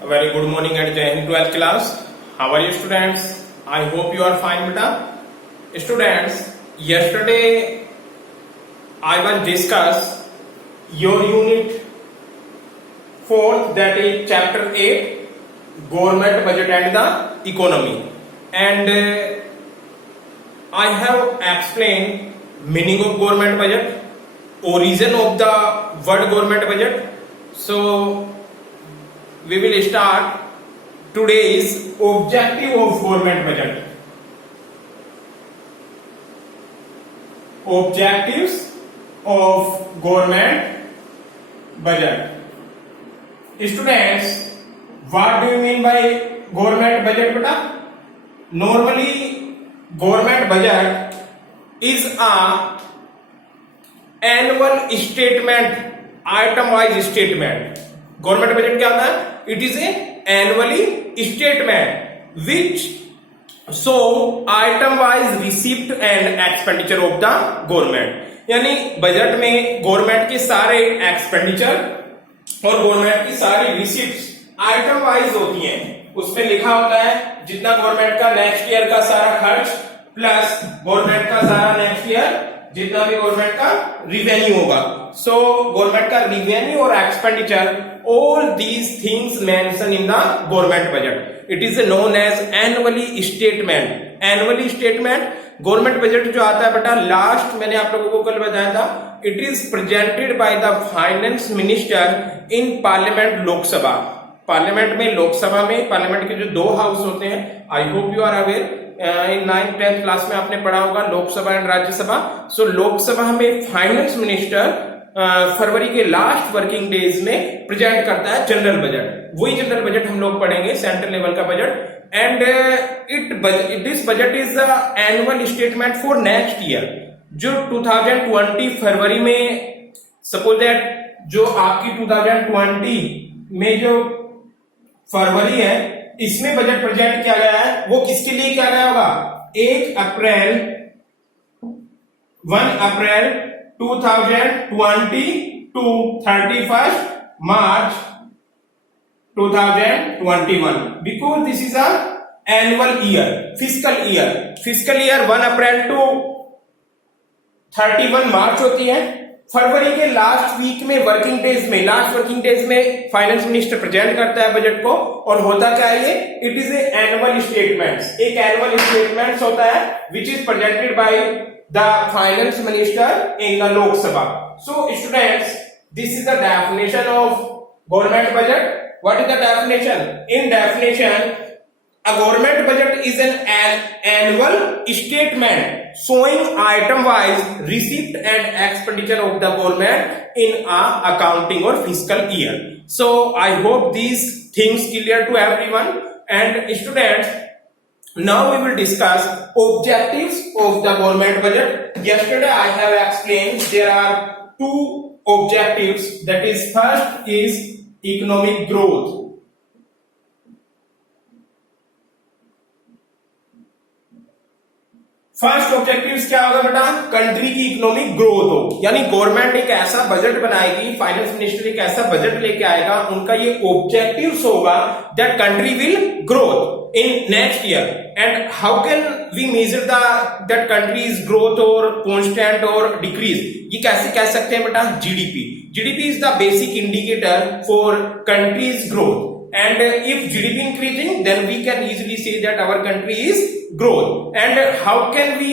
A very good morning and Jai Hind 12th class. How are you students? I hope you are fine beta. Students, yesterday I was discuss your unit 4th, that is chapter 8, government budget and the economy, and I have explained meaning of government budget, origin of the word government budget. So we will start today's objective of government budget. Objectives of government budget. Students, what do you mean by government budget beta? Normally government budget is a annual statement, item wise statement. Government budget क्या होता है? It is a annually statement which show item wise receipt and expenditure of the government. यानी budget में government के सारे expenditure और government की सारी रिसिप्ट आइटम वाइज होती हैं. उसमें लिखा होता है जितना गवर्नमेंट का नेक्स्ट ईयर का सारा खर्च प्लस गवर्नमेंट का सारा नेक्स्ट ईयर जितना भी गवर्नमेंट का रिवेन्यू होगा. सो गवर्नमेंट का रिवेन्यू और expenditure, all these things mentioned in the government budget. It is known as annually statement. Annually statement government budget जो आता है बेटा लास्ट, मैंने आप लोगों को कल बताया था, it is presented by the finance minister in parliament Lok Sabha. Parliament में, लोकसभा में, पार्लियामेंट के जो दो हाउस होते हैं, I hope you are aware, in 9th 10th class में आपने पढ़ा होगा लोकसभा एंड राज्यसभा. सो लोकसभा में फाइनेंस मिनिस्टर फरवरी के लास्ट वर्किंग डेज में प्रेजेंट करता है जनरल बजट. वही जनरल बजट हम लोग पढ़ेंगे, सेंट्रल लेवल का budget. And this budget is the annual statement for next year. जो 2020 फरवरी में, सपोज दैट जो आपकी 2020 में जो फरवरी है, इसमें बजट प्रेजेंट किया गया है, वो किसके लिए किया गया होगा? 1 अप्रैल 2020 to 31st March 2021, because this is a annual year, fiscal year 1 April to 31 मार्च होती है. फरवरी के लास्ट वीक में, लास्ट वर्किंग डेज में फाइनेंस मिनिस्टर प्रेजेंट करता है बजट को. और होता क्या है ये? It is a annual statement. एक एनुअल स्टेटमेंट होता है which is presented by the finance minister in the Lok Sabha. So students, this is the definition of government budget. What is the definition? In definition, a government budget is an annual statement showing item wise receipt and expenditure of the government in a accounting or fiscal year. So I hope these things clear to everyone. And students, now we will discuss objectives of the government budget. Yesterday I have explained there are two objectives. That is, first is economic growth. First objectives क्या होगा बेटा? Country की economic growth हो. यानी government एक ऐसा budget बनाएगी, finance minister एक ऐसा बजट लेके आएगा, उनका ये ऑब्जेक्टिव्स होगा that country will growth in next year. And how can we measure that countries growth और कांस्टेंट और डिक्रीज? ये कैसे कह सकते हैं बेटा? GDP is the basic indicator for countries growth. And if GDP increasing, then we can easily say that our country is growth. And how can we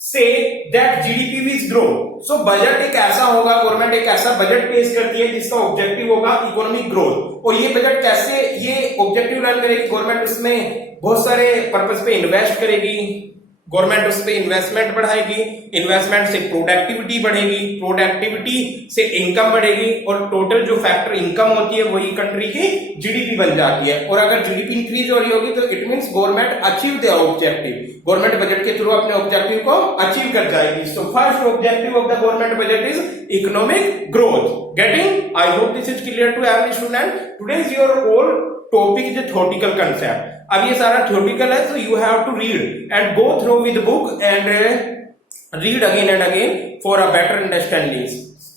say that GDP is growth? So budget एक ऐसा होगा, government एक ऐसा budget पेश करती है जिसका objective होगा इकोनॉमिक ग्रोथ. और ये बजट कैसे ये ऑब्जेक्टिव रन करेगी? गवर्नमेंट उसमें बहुत सारे पर्पस पे इन्वेस्ट करेगी, गवर्नमेंट उस पर इन्वेस्टमेंट बढ़ाएगी, इन्वेस्टमेंट से प्रोडक्टिविटी बढ़ेगी, प्रोडक्टिविटी से इनकम बढ़ेगी, और टोटल जो फैक्टर इनकम होती है वही कंट्री की जीडीपी बन जाती है. और अगर जीडीपी इंक्रीज हो रही होगी तो it means government achieve the objective. Government budget के थ्रू अपने ऑब्जेक्टिव को अचीव कर जाएगी. So first objective of the government budget is economic growth. Getting? I hope this is clear to every student. Today is your whole topic is a theoretical concept. अब ये सारा theoretical है, तो you have to read and go through with book and read again and again for a better understanding.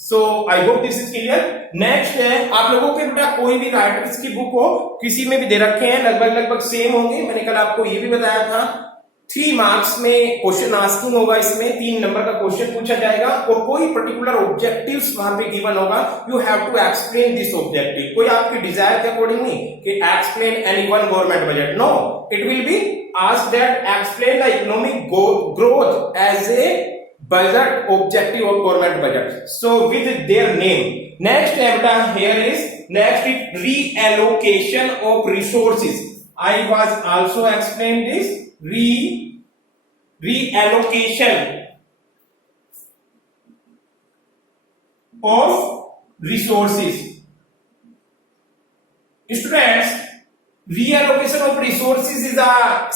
So I hope this is clear. Next है, आप लोगों के बेटा कोई भी राइटर्स की बुक हो, किसी में भी दे रखे हैं, लगभग लगभग सेम होंगे। मैंने कल आपको ये भी बताया था 3 मार्क्स में क्वेश्चन आस्किंग होगा, इसमें 3 नंबर का क्वेश्चन पूछा जाएगा और कोई पर्टिकुलर ऑब्जेक्टिव्स वहां पे गिवन होगा। You have to explain this objective. कोई आपके डिजायर के अकॉर्डिंग नहीं कि explain any one government budget, no, it will be asked that explain the economic growth as a budget objective of government budget, so with their name. Next here is next is reallocation of resources. I was also explained this reallocation of resources. Students, reallocation of resources is the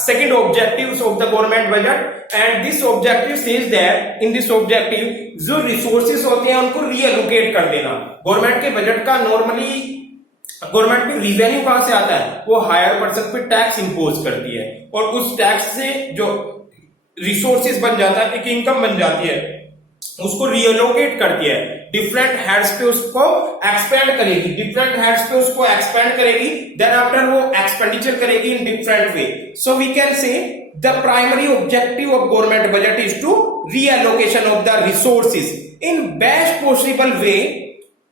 second objective of the government budget, and this objective says that in this objective जो resources होते हैं उनको reallocate कर देना। Government के budget का normally government पे revenue कहां से आता है, वो हायर पर्सन पे टैक्स इंपोज करती है और उस टैक्स से जो रिसोर्सेज बन जाता है, एक इनकम बन जाती है, उसको रिएलोकेट करती है, डिफरेंट हेड्स पे उसको एक्सपेंड करेगी, डिफरेंट हेड्स पे उसको एक्सपेंड करेगी, देन आफ्टर वो एक्सपेंडिचर करेगी in different way. So we can say the primary objective of government budget is to reallocation of the resources in best possible way,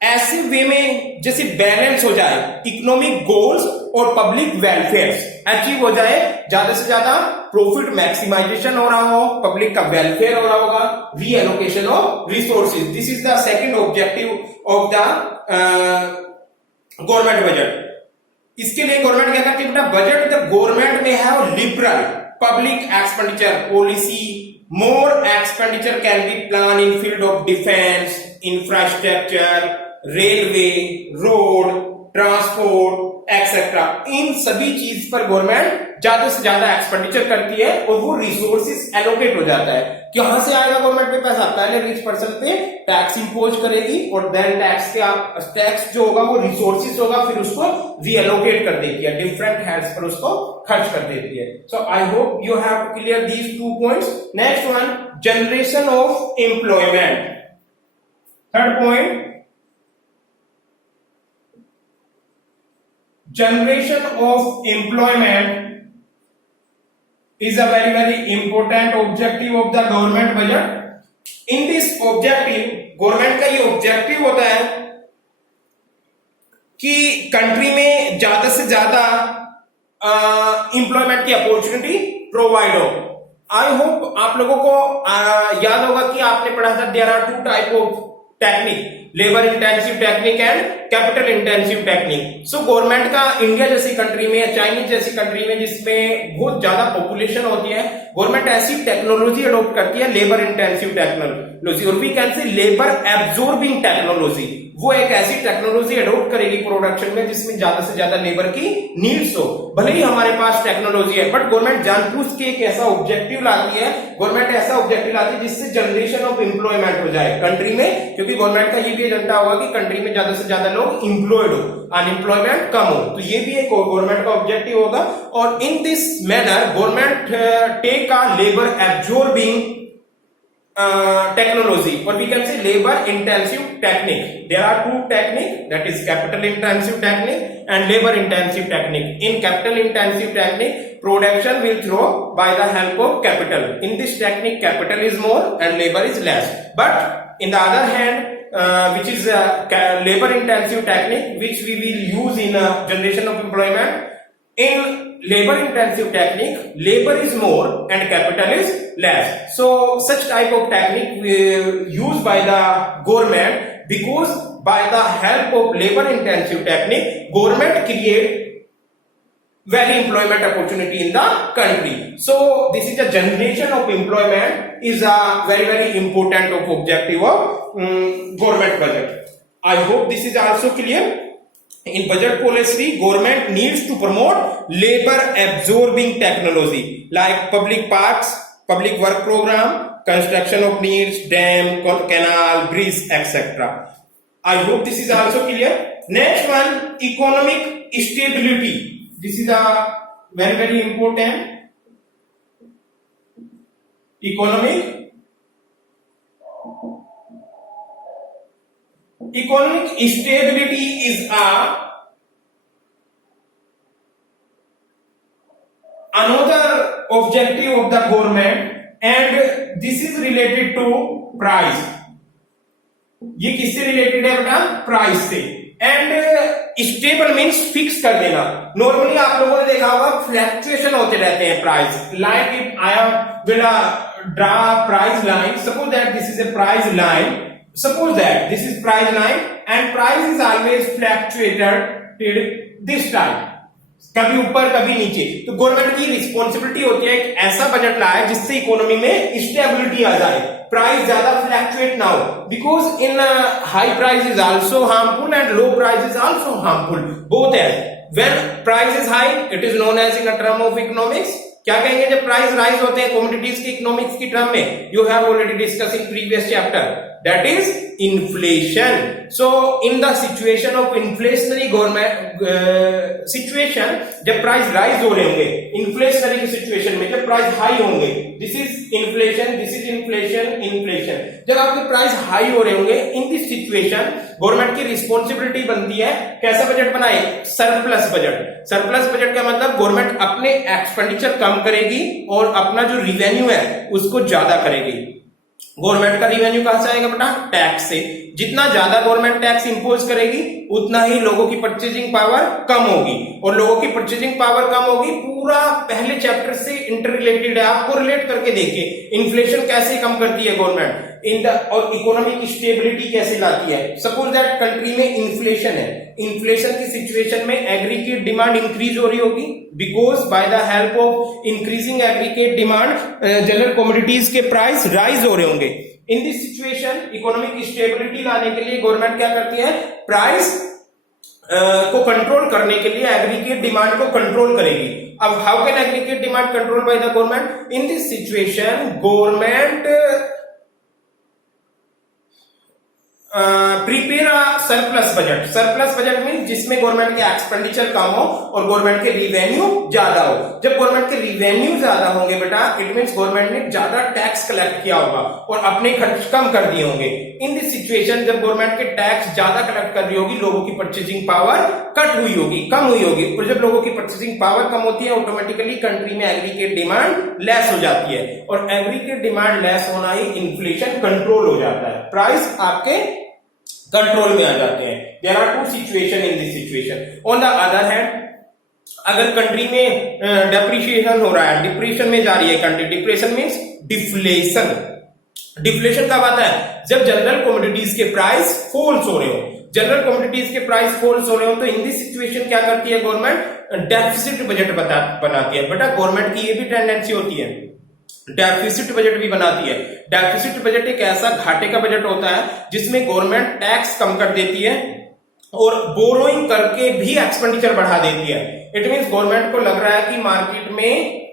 ऐसे way में जैसे balance हो जाए इकोनॉमिक गोल्स और public welfare achieve हो जाए, ज्यादा से ज्यादा प्रॉफिट मैक्सिमाइजेशन हो रहा हो, पब्लिक का वेलफेयर हो रहा होगा, reallocation of resources. This is the second objective of the government budget. इसके लिए गवर्नमेंट क्या करती है बेटा, बजट द गवर्नमेंट में have liberal public expenditure policy, more expenditure can be plan in field of defence, infrastructure, railway, road, transport etcetera. इन सभी चीज पर गवर्नमेंट ज्यादा से ज्यादा एक्सपेंडिचर करती है और वो रिसोर्सेज एलोकेट हो जाता है। कहां से आएगा गवर्नमेंट पे पैसा, पहले रिच पर्सन पे टैक्स इंपोज करेगी और देन टैक्स जो होगा वो रिसोर्सेज होगा, फिर उसको रीएलोकेट कर देती है, डिफरेंट हेड्स पर उसको खर्च कर देती है। So I hope you have to clear these 2 points. Next one, generation of employment. Third point, generation of employment is a very important objective of the government budget. In this objective, government का ये objective होता है कि country में ज्यादा से ज्यादा employment की अपॉर्चुनिटी प्रोवाइड हो। आई होप आप लोगों को याद होगा कि आपने पढ़ा था there are 2 type of technique, labour intensive technique and capital intensive technique. So government का इंडिया जैसी कंट्री में या चाइनीज जैसी कंट्री में जिसमें बहुत ज्यादा पॉपुलेशन होती है, गवर्नमेंट ऐसी टेक्नोलॉजी अडॉप्ट करती है, लेबर इंटेंसिव टेक्नोलॉजी, और we can say labour absorbing technology. वो एक ऐसी टेक्नोलॉजी अडॉप्ट करेगी प्रोडक्शन में जिसमें ज्यादा से ज्यादा लेबर की नीड्स हो। भले ही हमारे पास टेक्नोलॉजी है, बट गवर्नमेंट जानबूझ के एक ऐसा ऑब्जेक्टिव लाती है, गवर्नमेंट ऐसा ऑब्जेक्टिव लाती है जिससे जनरेशन ऑफ एम्प्लॉयमेंट हो जाए कंट्री में, क्योंकि गवर्नमेंट का ये भी एजेंडा होगा कि कंट्री में ज्यादा से ज्यादा लोग इंप्लॉयड हो, अनएम्प्लॉयमेंट कम हो। तो ये भी एक गवर्नमेंट का ऑब्जेक्टिव होगा और in this manner government take a labour absorbing technology, or we can say labor intensive technique. There are 2 technique, that is capital intensive technique and labor intensive technique. In capital intensive technique, production will grow by the help of capital. In this technique, capital is more and labor is less. But in the other hand, which is labor intensive technique, which we will use in generation of employment. In labor intensive technique, labor is more and capital is less. So such type of technique used by the government, because by the help of labor intensive technique, government create very employment opportunity in the country. So this is a generation of employment is a very important of objective of government budget. I hope this is also clear. In budget policy, government needs to promote labor absorbing technology like public parks, public work program, construction of needs, dam, canal, bridge, etc. I hope this is also clear. Next one, economic stability. This is a very important. Economic economic stability is another objective of the government and this is related to price. ये किससे related है बेटा? Price से. And stable means fix कर देना. Normally आप लोगों ने देखा होगा फ्लैक्चुएशन होते रहते हैं price. Like if I will draw price line, suppose that this is a price line, suppose that this is price line and price is always fluctuated till this time, कभी ऊपर कभी नीचे. तो गवर्नमेंट की responsibility होती है एक ऐसा बजट लाए जिससे इकोनॉमी में स्टेबिलिटी आ जाए, प्राइस ज्यादा फ्लैक्चुएट ना हो, because in high price is also harmful and low price is also harmful, both edge. When price is high it is known as in a term of economics. क्या कहेंगे जब price rise होते हैं commodities की economics की term में? You have already discuss in previous chapter, that is inflation. So in the situation of inflationary government situation, जब price rise हो रहे होंगे इन्फ्लेशनरी की सिचुएशन में, जब प्राइस हाई होंगे, this is inflation, this is inflation, inflation, जब आपके प्राइस हाई हो रहे होंगे, इन दिस सिचुएशन गवर्नमेंट की रिस्पॉन्सिबिलिटी बनती है कैसा बजट बनाए? Surplus budget. सरप्लस बजट का मतलब गवर्नमेंट अपने एक्सपेंडिचर कम करेगी और अपना जो रिवेन्यू है उसको ज्यादा करेगी. गवर्नमेंट का रिवेन्यू कहां से आएगा बेटा? टैक्स से. जितना ज्यादा गवर्नमेंट टैक्स इंपोज करेगी उतना ही लोगों की परचेजिंग पावर कम होगी, और लोगों की परचेजिंग पावर कम होगी पूरा पहले चैप्टर से इंटर रिलेटेड है. आपको रिलेट करके देखिए इन्फ्लेशन कैसे कम करती है गवर्नमेंट इन द, और इकोनॉमिक स्टेबिलिटी कैसे लाती है. सपोज दैट कंट्री में इन्फ्लेशन है, इन्फ्लेशन की सिचुएशन में एग्रीगेट डिमांड इंक्रीज हो रही होगी, because by the help of increasing aggregate demand general commodities के प्राइस राइज हो रहे होंगे. इन दिस सिचुएशन इकोनॉमिक स्टेबिलिटी लाने के लिए गवर्नमेंट क्या करती है? प्राइस को कंट्रोल करने के लिए एग्रीगेट डिमांड को कंट्रोल करेगी. अब how can aggregate demand control by the government? In this situation government prepare surplus budget. Surplus budget mean जिसमें गवर्नमेंट के एक्सपेंडिचर कम हो और गवर्नमेंट के रिवेन्यू ज्यादा हो. जब गवर्नमेंट के रिवेन्यू ज्यादा होंगे बेटा इट मीन्स गवर्नमेंट ने ज्यादा टैक्स कलेक्ट किया होगा और अपने खर्च कम कर दिए होंगे. इन दिस सिचुएशन जब गवर्नमेंट के टैक्स ज्यादा कलेक्ट कर रही होगी लोगों की परचेजिंग पावर कट हुई होगी, कम हुई होगी, और जब लोगों की परचेजिंग पावर कम होती है ऑटोमेटिकली कंट्री में एग्रीगेट डिमांड लेस हो जाती है, और एग्रीगेट डिमांड लेस होना ही इन्फ्लेशन कंट्रोल हो जाता है, प्राइस आपके कंट्रोल में आ जाते हैं. There are two situation in this situation. On the other hand अगर कंट्री में डेप्रिसिएशन हो रहा है, डिप्रेशन में जा रही है country, depression means deflation. Deflation कब आता है? जब जनरल कमोडिटीज के प्राइस फॉल्स हो रहे हो. जनरल कमोडिटीज के प्राइस फॉल्स हो रहे हो तो इन दिस सिचुएशन क्या करती है गवर्नमेंट? डेफिसिट बजट बनाती है. बेटा गवर्नमेंट की ये भी टेंडेंसी होती है, डेफिसिट बजट भी बनाती है. डेफिसिट बजट एक ऐसा घाटे का बजट होता है जिसमें गवर्नमेंट टैक्स कम कर देती है और बोरोइंग करके भी एक्सपेंडिचर बढ़ा देती है. इट मींस गवर्नमेंट को लग रहा है कि मार्केट में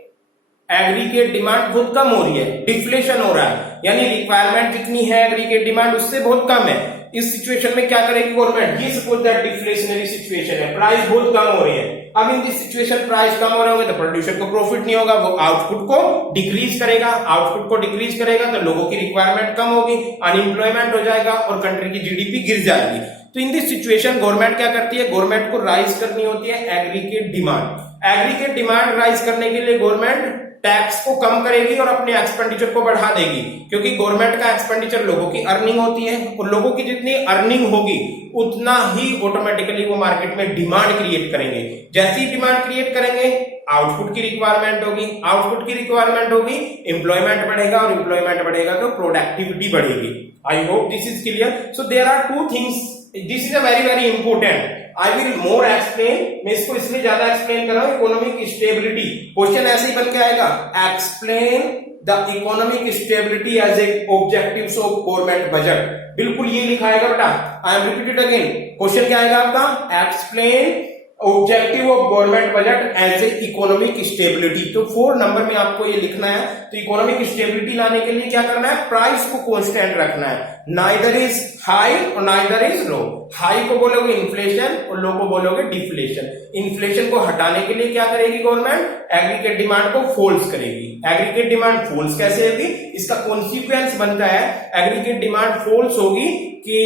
एग्रीगेट डिमांड बहुत कम हो रही है, डिफ्लेशन हो रहा है, यानी रिक्वायरमेंट जितनी है एग्रीगेट डिमांड उससे बहुत कम है. इस सिचुएशन में क्या करेगी गवर्नमेंट? ये सपोज दैट डिफ्लेशनरी सिचुएशन है, प्राइस बहुत कम हो रही है. अब इन दिस सिचुएशन प्राइस कम हो रहे होंगे तो प्रोड्यूसर को प्रॉफिट नहीं होगा, वो आउटपुट को डिक्रीज करेगा. आउटपुट को डिक्रीज करेगा तो लोगों की रिक्वायरमेंट कम होगी, अनएम्प्लॉयमेंट हो जाएगा और कंट्री की जीडीपी गिर जाएगी. तो इन दिस सिचुएशन गवर्नमेंट क्या करती है? गवर्नमेंट को राइज करनी होती है aggregate demand. Aggregate demand rise करने के लिए गवर्नमेंट टैक्स को कम करेगी और अपने एक्सपेंडिचर को बढ़ा देगी, क्योंकि गवर्नमेंट का एक्सपेंडिचर लोगों की अर्निंग होती है और लोगों की जितनी अर्निंग होगी उतना ही ऑटोमेटिकली वो मार्केट में डिमांड क्रिएट करेंगे. जैसे ही डिमांड क्रिएट करेंगे आउटपुट की रिक्वायरमेंट होगी, आउटपुट की रिक्वायरमेंट होगी, एम्प्लॉयमेंट बढ़ेगा और एम्प्लॉयमेंट बढ़ेगा तो प्रोडक्टिविटी बढ़ेगी. I hope this is clear. So there are two things, this is a very very important. I will more explain, मैं इसको इसलिए ज्यादा एक्सप्लेन कर रहा हूं. इकोनॉमिक स्टेबिलिटी क्वेश्चन ऐसे ही बन के आएगा, explain the economic stability as a objectives of government budget. बिल्कुल ये लिखाएगा बेटा. I am repeat it again. Question क्या आएगा आपका? Explain objective of government budget as a economic stability. तो 4 नंबर में आपको ये लिखना है. तो इकोनॉमिक स्टेबिलिटी लाने के लिए क्या करना है? प्राइस को कांस्टेंट रखना है. नाइदर इज हाई और नाइदर इज लो. हाई को बोलोगे इन्फ्लेशन और लो को बोलोगे डिफ्लेशन. इन्फ्लेशन को हटाने के लिए क्या करेगी गवर्नमेंट? एग्रीगेट डिमांड को फॉल्स करेगी. एग्रीगेट डिमांड फॉल्स कैसे होगी? इसका कॉन्सिक्वेंस बनता है एग्रीगेट डिमांड फॉल्स होगी कि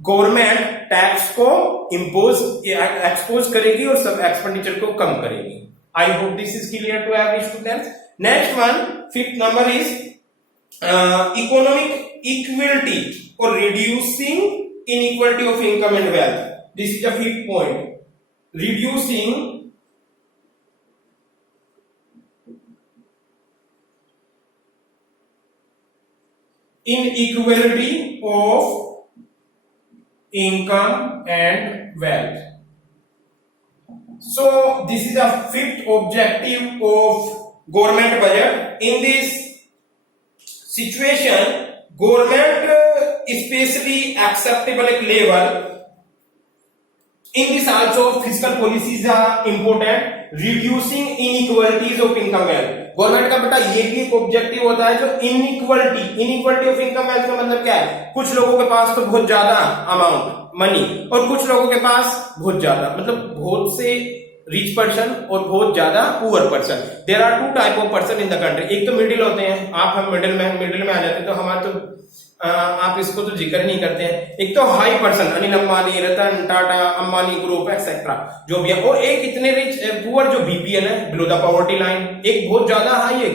गवर्नमेंट टैक्स को इम्पोज एक्सपोज करेगी और सब एक्सपेंडिचर को कम करेगी. I hope this is clear to every students. Next one, fifth number is economic equality और reducing inequality of income and wealth. This is the fifth point. Reducing inequality of income and wealth. So this is the fifth objective of government budget. In this situation, government especially acceptable level. In this also fiscal policies are important. Reducing inequalities of income wealth. Government का बेटा ये भी एक objective होता है जो inequality of income wealth का मतलब क्या है. कुछ लोगों के पास तो बहुत ज्यादा अमाउंट मनी और कुछ लोगों के पास बहुत ज्यादा, मतलब बहुत से रिच पर्सन और बहुत ज्यादा poor person. There are two type of person in the country. एक तो मिडिल होते हैं, हम मिडिल में आ जाते हैं, तो हमारा तो आप इसको तो जिक्र नहीं करते हैं. एक तो high person, Anil Ambani, Ratan Tata, Ambani group etcetera जो भी है, और एक इतने रिच पुअर जो बीपीएल है, बिलो द पॉवर्टी लाइन. एक बहुत ज्यादा हाई है.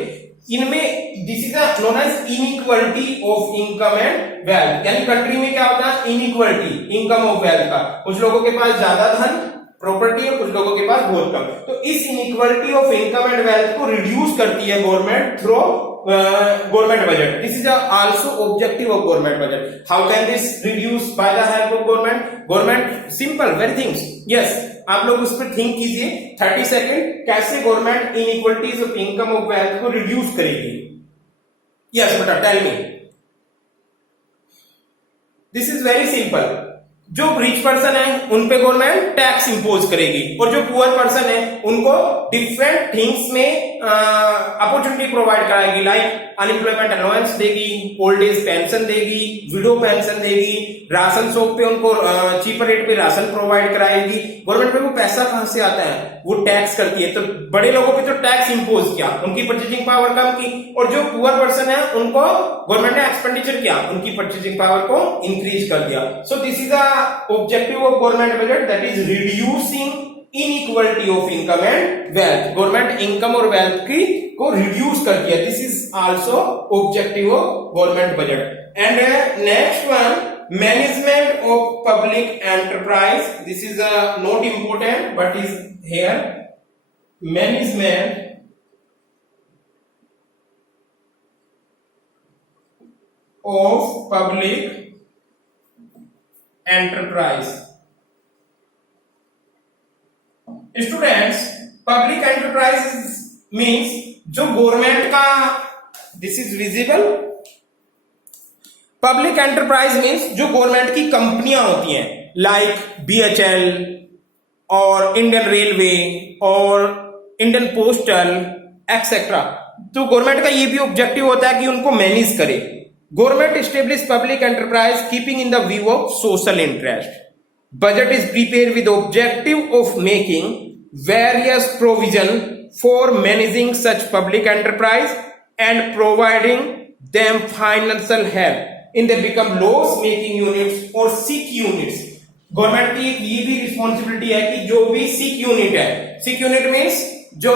इनमें this is known as inequality of income and wealth. यानी कंट्री में क्या होता है, इनइक्वालिटी इनकम ऑफ वेल्थ का. कुछ लोगों के पास ज्यादा धन प्रॉपर्टी और कुछ लोगों के पास बहुत कम. तो इस inequality of income and wealth को रिड्यूस करती है government through government budget. This is also objective of government budget. How can this reduce by the help of government? Government simple, very things. Yes, आप लोग उस पर think कीजिए 30 second. कैसे government inequalities of income of wealth को reduce करेगी? Yes बेटा, tell me. This is very simple. जो रिच पर्सन है उन पे गवर्नमेंट टैक्स इंपोज करेगी और जो पुअर पर्सन है उनको डिफरेंट थिंग्स में अपॉर्चुनिटी प्रोवाइड कराएगी. लाइक अनएम्प्लॉयमेंट अलाउंस देगी, ओल्ड एज पेंशन देगी, विडो पेंशन देगी, राशन शॉप पे उनको चीपर रेट पे राशन प्रोवाइड कराएगी. गवर्नमेंट पे वो पैसा कहां से आता है, वो टैक्स करती है. तो बड़े लोगों पे जो टैक्स इंपोज किया, उनकी परचेजिंग पावर कम की, और जो पुअर पर्सन है उनको गवर्नमेंट ने एक्सपेंडिचर किया, उनकी परचेजिंग पावर को इंक्रीज कर दिया. So this is the objective of government budget, that is reducing inequality of income and wealth. Government income और wealth की को reduce कर दिया. This is also objective of government budget. And next one, management of public enterprise. This is not important but is here. Management of public enterprise. Students, public enterprise means जो government का, this is visible. Public enterprise means जो government की कंपनियां होती हैं, like BHEL और Indian railway और Indian postal etcetera. तो गवर्नमेंट का ये भी ऑब्जेक्टिव होता है कि उनको मैनेज करे. Government establish public enterprise keeping in the view of social interest. Budget is prepared with the objective of making various provision for managing such public enterprise and providing them financial help in they become loss making units or sick units. Government की ये भी responsibility है कि जो भी सिक unit है, सिक unit means जो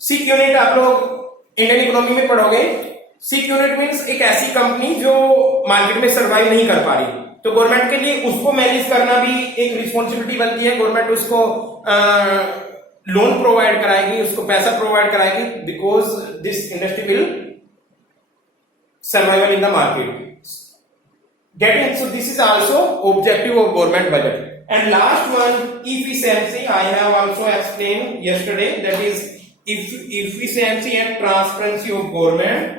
सिक unit आप लोग इंडियन इकोनॉमी में पढ़ोगे. सिक यूनिट मींस एक ऐसी कंपनी जो मार्केट में सर्वाइव नहीं कर पा रही, तो गवर्नमेंट के लिए उसको मैनेज करना भी एक रिस्पॉन्सिबिलिटी बनती है. गवर्नमेंट उसको लोन प्रोवाइड कराएगी, उसको पैसा प्रोवाइड कराएगी, because this industry will survival in the market. Getting, so this is also objective of government budget. And last one, efficiency. I have also explained yesterday, that is efficiency and transparency of government.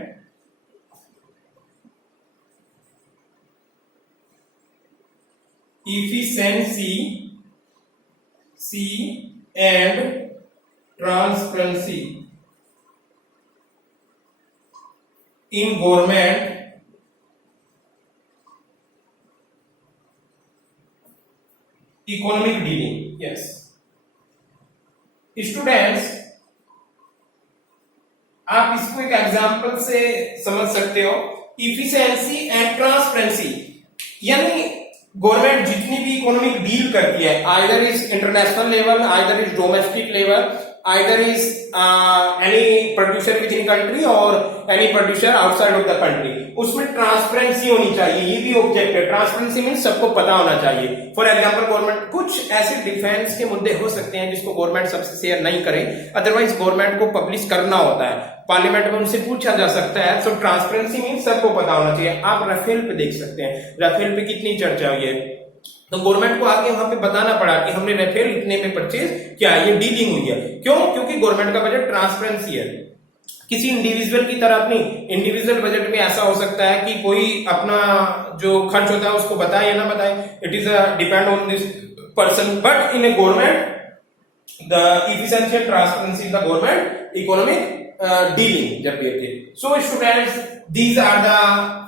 Efficiency and transparency in government economic dealing. Yes, students, आप इसको एक example से समझ सकते हो. Efficiency and transparency, यानी government जितनी भी इकोनॉमिक डील करती है, either is international level, either is domestic level, either is any producer within country और any producer outside of the country, उसमें ट्रांसपेरेंसी होनी चाहिए। ये भी ऑब्जेक्ट है। ट्रांसपेरेंसी मींस सबको पता होना चाहिए। फॉर एग्जांपल गवर्नमेंट कुछ ऐसे डिफेंस के मुद्दे हो सकते हैं जिसको गवर्नमेंट सबसे शेयर नहीं करे, अदरवाइज गवर्नमेंट को पब्लिश करना होता है, पार्लियामेंट में उनसे पूछा जा सकता है। सो ट्रांसपेरेंसी मींस सबको पता होना चाहिए। आप राफेल पे देख सकते हैं, राफेल पे कितनी चर्चा हुई है, तो गवर्नमेंट को आगे वहां पे बताना पड़ा कि हमने राफेल इतने में परचेज किया, ये डीलिंग हुई है। क्यों? क्योंकि गवर्नमेंट का बजट ट्रांसपेरेंसी है। किसी इंडिविजुअल की तरह नहीं, इंडिविजुअल बजट में ऐसा हो सकता है कि कोई अपना जो खर्च होता है उसको बताए या ना बताए, it is depend on this person, but in A government the efficiency and transparency in the government economic dealing जब ये थे। So students, these are the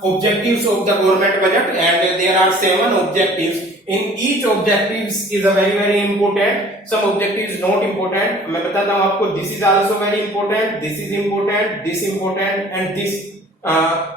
objectives of the government budget and there are 7 objectives. In each objectives is a very important, some objectives not important। मैं बताता हूँ आपको, this is also very important, this is important, this important and this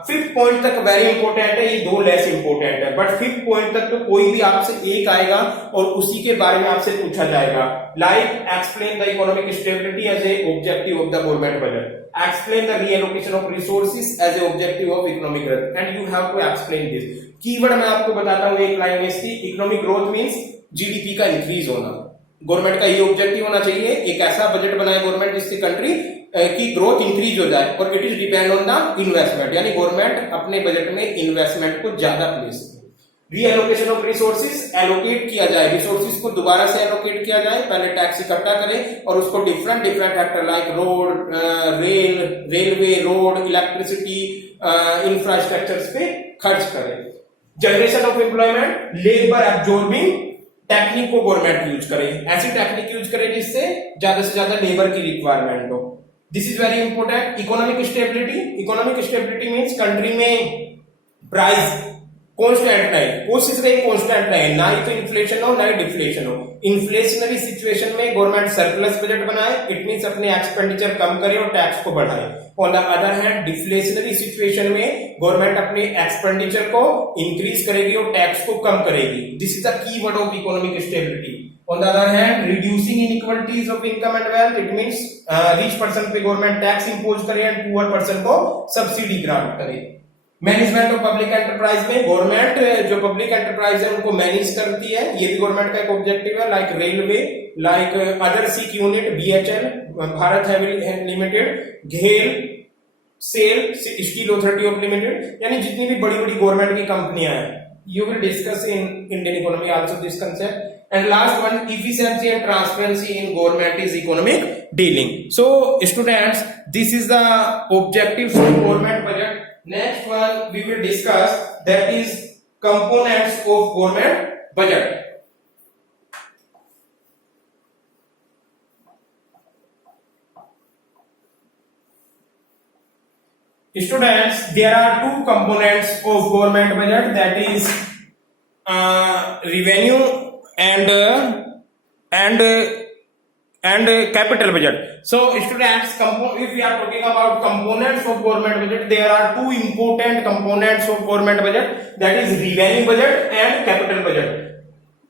fifth point तक very important है, ये दो less important है, but fifth point तक तो कोई भी आपसे एक आएगा और उसी के बारे में आपसे पूछा जाएगा। Like explain the economic stability as a objective of the government budget, explain the reallocation of resources as a objective of economic growth, and you have to explain this. Keyword मैं आपको बताता हूं एक लाइन में इसकी। Economic growth means GDP का increase होना, government का ये ऑब्जेक्टिव होना चाहिए, एक ऐसा बजट बनाए गवर्नमेंट जिससे कंट्री की ग्रोथ इंक्रीज हो जाए, और it is depend on the investment, यानी गवर्नमेंट अपने बजट में इन्वेस्टमेंट को ज्यादा प्लेस करे। रीएलोकेशन ऑफ रिसोर्सेज, एलोकेट किया जाए, रिसोर्सेज को दोबारा से एलोकेट किया जाए, पहले टैक्स इकट्ठा करें और उसको different factor like road, railway, road, electricity, infrastructures पे खर्च करें। Generation of employment, labour absorbing technique को गवर्नमेंट यूज करे, ऐसी टेक्निक यूज करे जिससे ज्यादा से ज्यादा लेबर की रिक्वायरमेंट हो। This is very important. Economic stability, economic stability means country में प्राइस कांस्टेंट रहे, कोशिश रहे कांस्टेंट रहे, ना ही तो इन्फ्लेशन हो ना ही डिफ्लेशन हो। इन्फ्लेशनरी सिचुएशन में गवर्नमेंट सरप्लस बजट बनाए, इट मींस अपने एक्सपेंडिचर कम करे और टैक्स को बढ़ाए। On the other hand deflationary situation में गवर्नमेंट अपने एक्सपेंडिचर को इंक्रीज करेगी और टैक्स को कम करेगी। This is the keyword of economic stability. On the other hand, reducing inequalities of income and wealth, it means rich person पे government tax impose करे एंड पुअर पर्सन को सब्सिडी ग्रांट करे। Management of public enterprise में government जो public enterprise है उनको manage करती है, ये भी गवर्नमेंट का एक ऑब्जेक्टिव है, like railway, like other sick unit, BHEL, Bharat heavy limited, GAIL, SAIL, steel authority of limited, यानी जितनी भी बड़ी बड़ी गवर्नमेंट की कंपनियां हैं। You will discuss in Indian economy also this concept. And last one, efficiency and transparency in government is economic dealing. So students, this is the objectives of government budget. Next one we will discuss, that is components of government budget. Students, there are two components of government budget, that is revenue and capital budget. So students, if we are talking about components of government budget, there are two important components of government budget, that is revenue budget and capital budget.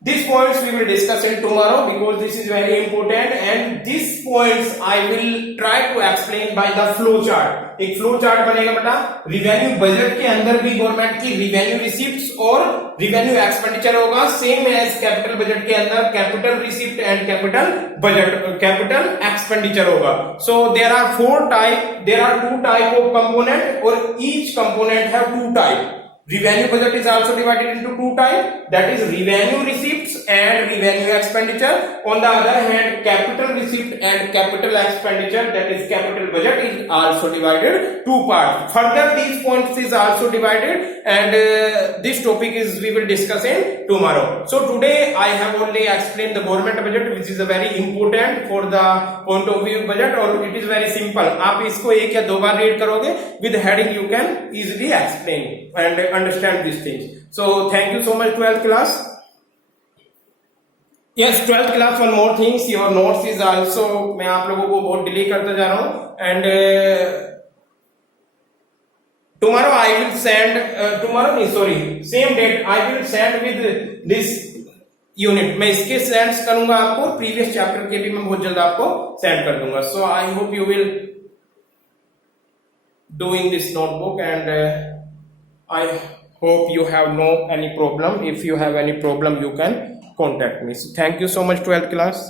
These points we will discuss in tomorrow because this is very important, and these points I will try to explain by the flow chart. एक flow chart बनेगा बेटा। Revenue budget के अंदर भी government की revenue receipts और revenue expenditure होगा, same as capital budget के अंदर capital receipt and capital budget, capital expenditure होगा। So there are two type of component और each component have two type. Revenue budget is also divided into two types, that is revenue receipts and revenue expenditure. On the other hand, capital receipt and capital expenditure, that is capital budget, is also divided two parts. Further, these points is also divided, and this topic is we will discuss in tomorrow. So today I have only explained the government budget, which is a very important for the point of view budget, और it is very simple. आप इसको एक या दो बार read करोगे, with heading you can easily explain and understand these things. So thank you so much 12th class. Yes, 12th class, one more things, your notes is also, मैं आप लोगों को बहुत डिले करता जा रहा हूं, and tomorrow I will send tomorrow नहीं sorry same date I will send with this unit, मैं इसके सेंड करूंगा आपको, प्रीवियस चैप्टर के भी मैं बहुत जल्द आपको सेंड कर दूंगा. So I hope you will doing this notebook and I hope you have no any problem. If you have any problem you can contact me. So thank you so much 12th class.